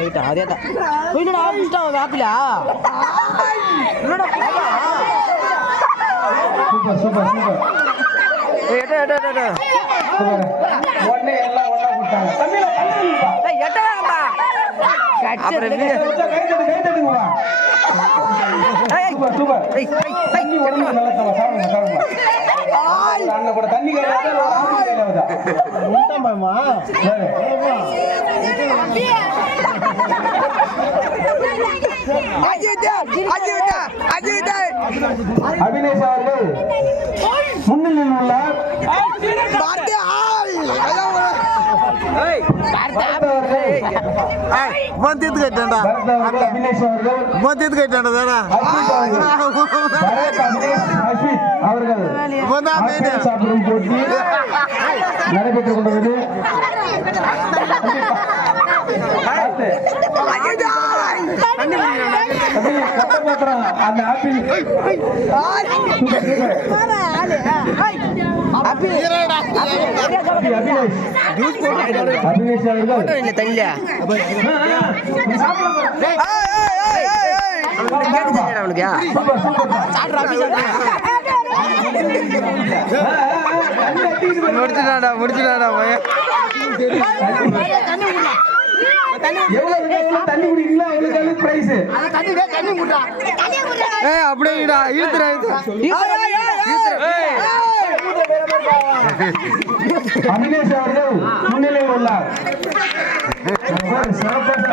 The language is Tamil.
போயிட்டான் அதே தான். என்னடா ஆப்பிட்டான் ஆப்பிளா? என்னடா சூப்பர் சூப்பர் சூப்பர். எட்ட எட்ட எட்ட ஒண்ணே எல்லாம் ஒண்ணா போட்டாங்க. தம்பில தள்ளிடுங்கப்பா. டேய் எட்ட வாங்கப்பா. அப்புறம் கை தட்டுங்கப்பா. Super super. தண்ணி ஒண்ணு நல்லா சாப்பிடுங்க சாப்பிடுங்க. அண்ணன் கூட தண்ணி கையில வருதா? உண்டா மாமா. அபினேஷ் அவர்கள் முன்னிலையில் உள்ளார். அபினேஷ் அவர்கள் சாப்பிடும் போட்டி நடைபெற்றுக் கொண்டது. அந்த ஆப்பிள் அபினேஷ் அவர்கள் தண்ணில முடிச்சுட்டாடா முடிச்சுட்டாடா பையன். தண்ணி குடிக்கிறீங்களா? உங்களுக்கு பிரைஸ் அப்படியேடா இழுத்துறா அபினேஷ் அவர்கள் முன்னிலையில் உள்ளார். சிறப்பாக